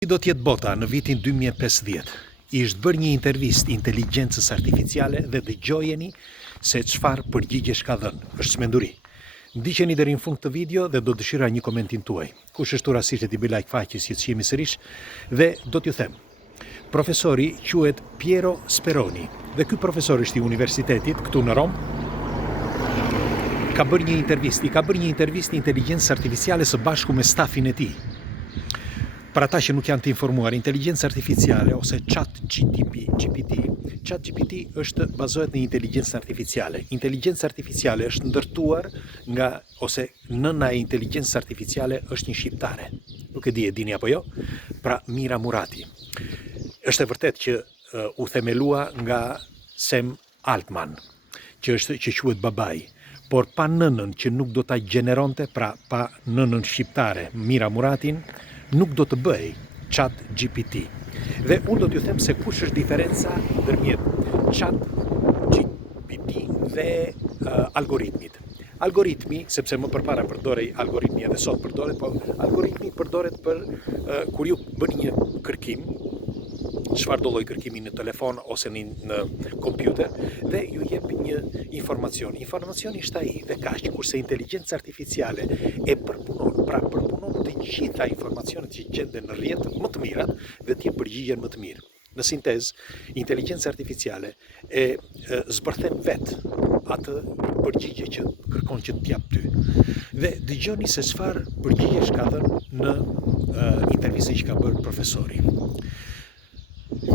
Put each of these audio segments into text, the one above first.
Si do t'jetë bota në vitin 2050? Ishtë bërë një intervistë inteligjencës artificiale dhe dëgjojeni se çfarë përgjigjesh ka dhënë. Është smenduri. Ndiqeni deri në fund të video dhe do dëshira një komentin tuaj. Kush është rastësisht të bëj like faqes që të jemi sërish dhe do t'ju them. Profesori quhet Piero Speroni dhe ky profesor është i universitetit këtu në Rom. Ka bërë një intervistë inteligjencës artificiale së bashku me stafin e tij. Për ata që nuk janë të informuar, inteligjencë artificiale ose ChatGPT është bazohet në inteligjencë artificiale. Inteligjencë artificiale është ndërtuar nga ose nëna e inteligjencës artificiale është një shqiptare. Nuk e dini apo jo? Pra Mira Murati. Është e vërtet që u themelua nga Sam Altman, që quhet babai, por pa nënën që nuk do ta gjeneronte, pra pa nënën shqiptare, Mira Muratin, nuk do të bëj ChatGPT. Dhe unë do t'ju them se kush është diferenca ndërmjet ChatGPT dhe algoritmit. Algoritmi, sepse më përpara përdorej algoritmi edhe sot përdoret, po algoritmi përdoret për kur ju bëni një kërkim, çfarë do lloj kërkimi në telefon ose në kompjuter, dhe ju jep një informacion. Informacioni është ai dhe kaq, kurse inteligjenca artificiale e përpunon, pra përpunon të gjitha informacionet që gjenden në rrjet më të mirat dhe t'jep përgjigjen më të mirë. Në sintezë, inteligjenca artificiale e zbërthen vetë atë përgjigje që kërkon që t'jap ty. Dhe dëgjoni se çfarë përgjigjesh ka dhënë në intervistën që ka bërë profesori.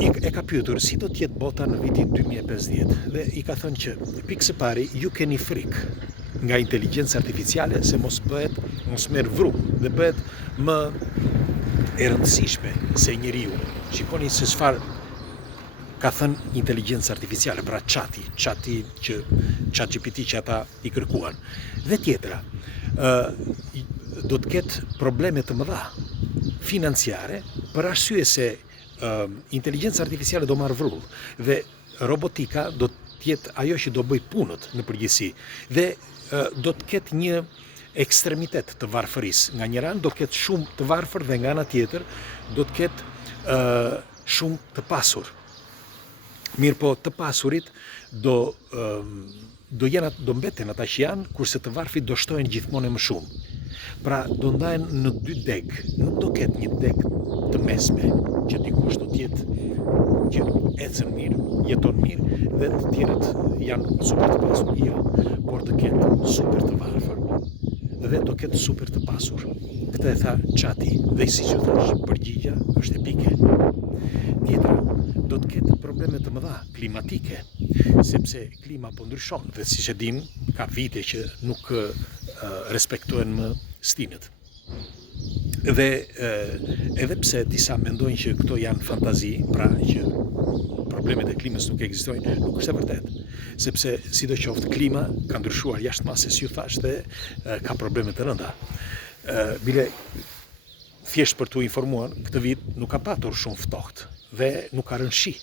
E ka pyetur si do t'jetë bota në vitin 2050 dhe i ka thënë që pikë së pari ju keni frikë nga inteligjenca artificiale se mos merr vrumë dhe bëhet më e rëndësishme se njeriu. Shikoni se çfarë ka thënë inteligjenca artificiale, pra ChatGPT që ata i kërkuan. Dhe tjetra, do të ketë probleme të mëdha financiare për arsye se inteligjenca artificiale do marrë vrull dhe robotika do t'jetë ajo që do bëj punët në përgjithësi dhe do të ketë një ekstremitet të varfërisë. Nga njëra anë do ketë shumë të varfër dhe nga ana tjetër do të ketë shumë të pasur. Mirë po të pasurit do mbeten ata që janë, kurse të varfrit do shtohen gjithmonë më shumë. Pra do ndahen në dy deg, nuk do ketë një deg të mesme, që dikush do t'jetë që ecën mirë, jeton mirë dhe të tjerët janë super të pasur. Jo, por të ketë super të varfër dhe do ketë super të pasur. Këtë e tha Chati dhe si që thash, përgjigja është epike. Tjetra, do të ketë probleme të mëdha klimatike, sepse klima po ndryshon dhe siç e dim, ka vite që nuk respektohen më stinët. Dhe edhe pse disa mendojnë që këto janë fantazi, pra që problemet e klimës nuk ekzistojnë, nuk është e vërtet. Sepse sidoqoftë klima ka ndryshuar jashtëmase, si ju thash, dhe ka probleme të rënda. Bile thjesht për t'u informuar, këtë vit nuk ka patur shumë ftohtë dhe nuk ka rënë shi.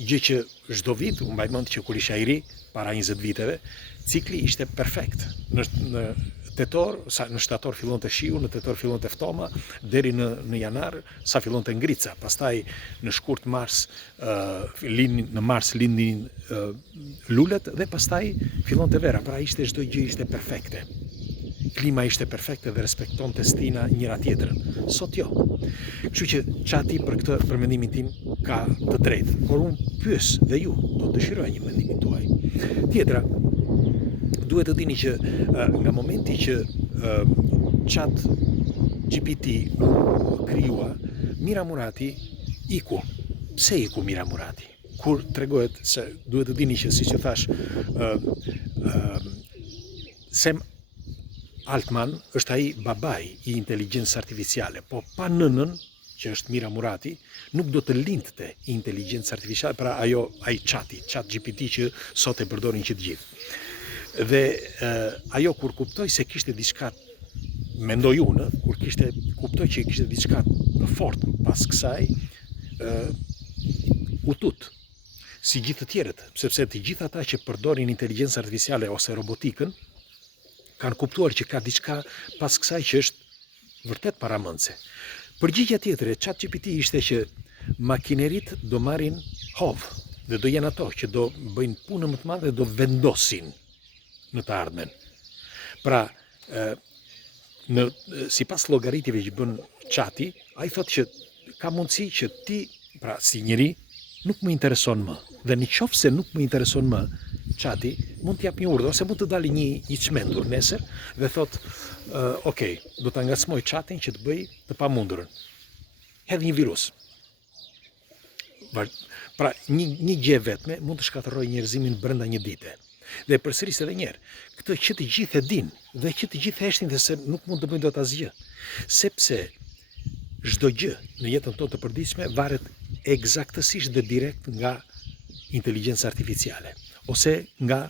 Gjë që çdo vit, unë mbaj mend që kur isha i ri, para 20 viteve, cikli ishte perfekt. Në shtator fillonte shiu, në tetor fillonte ftoma, deri në janar sa fillonte ngrica. Pastaj në shkurt mars lindin lulet dhe pastaj fillonte vera. Pra ishte çdo gjë ishte perfekte. Klima ishte perfekte dhe respektonte stina njëra tjetrën. Sot jo. Kështu që Chati për mendimin tim ka të drejtë. Por unë pyes dhe ju do të dëshiroj një mendimin tuaj. Tjetra, duhet të dini që nga momenti që ChatGPT krijua, Mira Murati iku. Pse iku Mira Murati? Kur tregohet se duhet të dini që siç e thash, Sam Altman është ai babai i inteligjencës artificiale, po pa nënën, që është Mira Murati, nuk do të lindte inteligjencë artificiale, pra ai ChatGPT që sot e përdorin që të gjithë. Dhe ajo kur kuptoi se kishte diçka, mendoj unë, kuptoi që kishte diçka të fortë pas kësaj, u tut. Si gjithë të tjerët, sepse të gjithë ata që përdorin inteligjencën artificiale ose robotikën kanë kuptuar që ka diçka pas kësaj që është vërtet paramendse. Përgjigja tjetër e ChatGPT ishte që makinerit do marrin hovë dhe do jenë ato që do bëjnë punë më të madhe dhe do vendosin në të ardhmen. Pra, sipas llogaritjeve që bën chati, ai thotë që ka mundësi që ti, pra si njeri, nuk më intereson më. Dhe në qoftë se nuk më intereson më chati, mund të jap një urdhër ose mund të dalë një çmendur nesër dhe thotë, ok, do ta ngacmoj chatin që të bëj të pamundurën. Hedh një virus. Pra, një gjë vetme mund të shkatërrojë njerëzimin brenda një dite. Dhe përsëris edhe një herë, këtë që të gjithë e dinë dhe që të gjithë heshtin dhe se nuk mund të bëjnë dot asgjë. Sepse çdo gjë në jetën tonë të përditshme varet eksaktësisht dhe direkt nga inteligjenca artificiale ose nga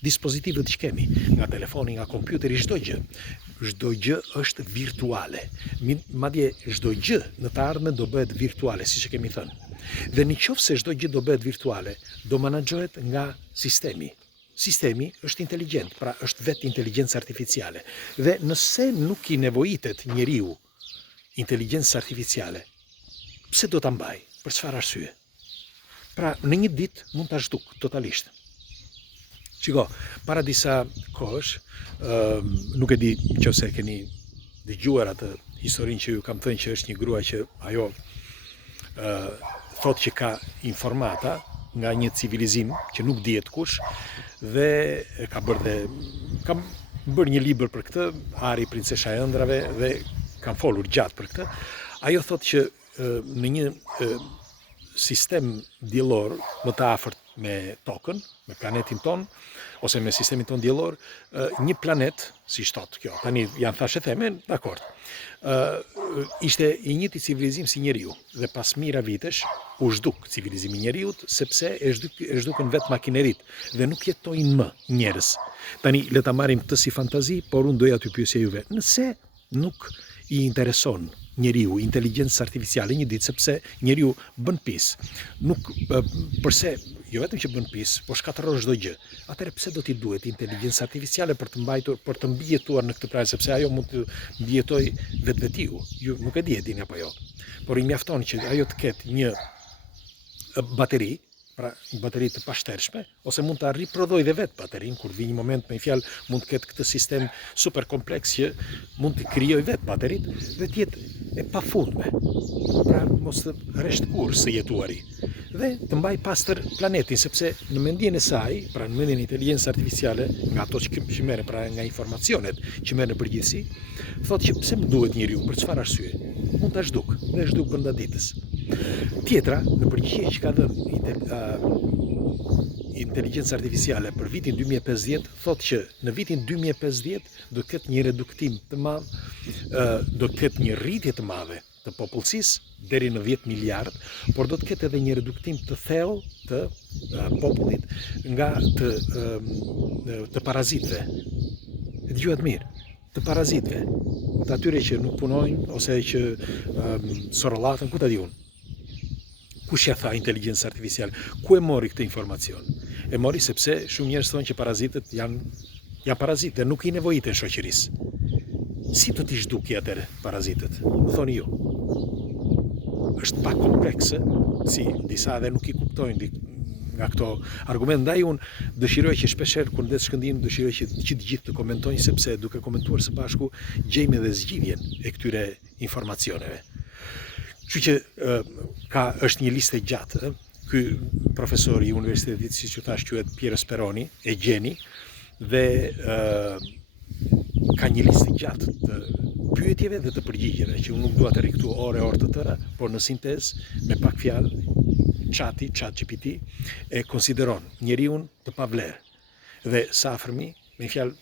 dispozitivet që kemi, nga telefoni, nga kompjuteri, çdo gjë. Çdo gjë është virtuale. Madje çdo gjë në të ardhmen do bëhet virtuale, siç e kemi thënë. Dhe në qoftë se çdo gjë do bëhet virtuale, do menaxhohet nga sistemi. Sistemi është inteligjent, pra është vetë inteligjencë artificiale. Dhe nëse nuk i nevojitet njeriu inteligjencë artificiale, pse do ta mbaj? Për çfarë arsye? Pra, në një ditë mund ta zhduk totalisht. Shiko, para disa kohësh, nuk e di nëse keni dëgjuar atë historinë që ju kam thënë që është një grua që ajo thotë që ka informata nga një civilizim që nuk dihet kush dhe kam bërë një libër për këtë, Ari Princesha e ëndrave, dhe kam folur gjatë për këtë. Ajo thotë që në një sistem diellor më të afërt me tokën, me planetin ton, ose me sistemin ton diellor, një planet, si thotë kjo, tani janë thashë themen, dakord. Ishte i njëjti civilizim si njeriu dhe pas mira vitesh u zhduk civilizimi i njeriut sepse e zhdukën vetë makinerit dhe nuk jetojnë më njerëz. Tani le ta marrim këtë si fantazi, por unë doja t'ju pyesja juve, nëse nuk i intereson njeriu inteligjencë artificiale një ditë sepse njeriu bën pis, nuk përse jo vetëm që bën pis, po shkatërron çdo gjë. Atëherë pse do t'i duhet inteligjencë artificiale për të mbajtur, për të mbijetuar në këtë planet, sepse ajo mund të mbijetojë vetvetiu. Ju nuk e di, e dini apo jo. Por i mjafton që ajo të ketë një bateri, pra një bateri të pashtershme, ose mund ta riprodhojë dhe vetë baterinë kur vi një moment, me fjalë, mund të ketë këtë sistem super kompleks që mund të krijojë vetë bateritë dhe të jetë e pafundme. Pra mos të rresht kurrë së jetuari. Dhe të mbaj pastër planetin, sepse në mendjen e saj, pra në mendjen e inteligjencës artificiale, nga ato që merren, pra nga informacionet që merren në përgjithësi, thotë që pse më duhet njeriu, për çfarë arsye? Mund ta zhduk, dhe zhduk brenda ditës. Tjetra, në përgjigje që ka dhënë inteligjenca artificiale për vitin 2050, thotë që në vitin 2050 do të ketë një reduktim të madh, do të ketë një rritje të madhe të popullsisë deri në 10 miliard, por do të ketë edhe një reduktim të thellë të popullit nga të parazitëve. E dëgjuat mirë, të parazitëve, të atyre që nuk punojnë ose që sorollatën, ku ta di unë. Kush ja tha inteligjencë artificiale? Ku e mori këtë informacion? E mori sepse shumë njerëz thonë që parazitët janë parazitë dhe nuk i nevojiten shoqërisë. Si do t'i zhduki atëre parazitët? Më thoni ju. Është pak komplekse, si disa edhe nuk i kuptojnë nga këto argument. Ndaj unë dëshiroj që shpeshherë kur ndet shkëndim, dëshiroj që të gjithë të komentojnë, sepse duke komentuar së bashku gjejmë edhe zgjidhjen e këtyre informacioneve. Kështu që është një listë gjatë. Ky profesor i universitetit, siç ju thash, quhet Piero Speroni, e gjeni, dhe ka një listë gjatë të pyetjeve dhe të përgjigjeve, që unë nuk dua të rri këtu orë të tëra, por në sintezë, me pak fjalë, ChatGPT e konsideron njeriu të pavlerë dhe sa afërmi, me fjalë,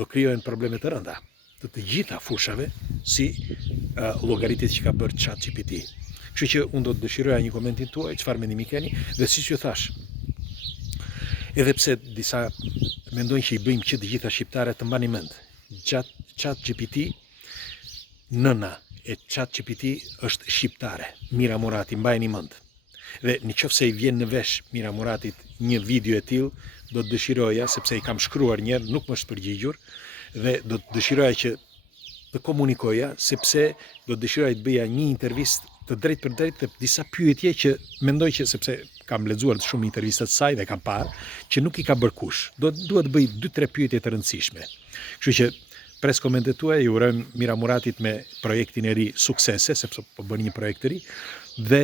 do krijojnë probleme të rënda të gjitha fushave, si llogaritë që ka bërë ChatGPT. Kështu që unë do të dëshiroja një komentin tuaj, çfarë mendimi keni, dhe siç ju thash, edhe pse disa mendojnë që i bëjmë që të gjitha shqiptarët, të mbani mend, ChatGPT, nëna e ChatGPT është shqiptare, Mira Murati, mbajeni mend. Dhe nëse i vjen në vesh Mira Muratit një video e tillë, do të dëshiroja, sepse i kam shkruar një herë, nuk më është përgjigjur, dhe do të dëshiroja që të të komunikoja, sepse do dëshiroj të bëja një intervistë të drejtë për drejtë të disa pyetje që mendoj që sepse kam lexuar shumë intervista të saj dhe kam parë që nuk i ka bërë kush. Duhet të bëj 2-3 pyetje të rëndësishme. Kështu që pres komentet tuaja, ju urojmë Miramuratit me projektin e ri suksese, sepse po bën një projekt të ri dhe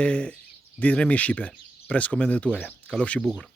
ditën e mirë shqipe. Pres komentet tuaja. Kalofshi bukur.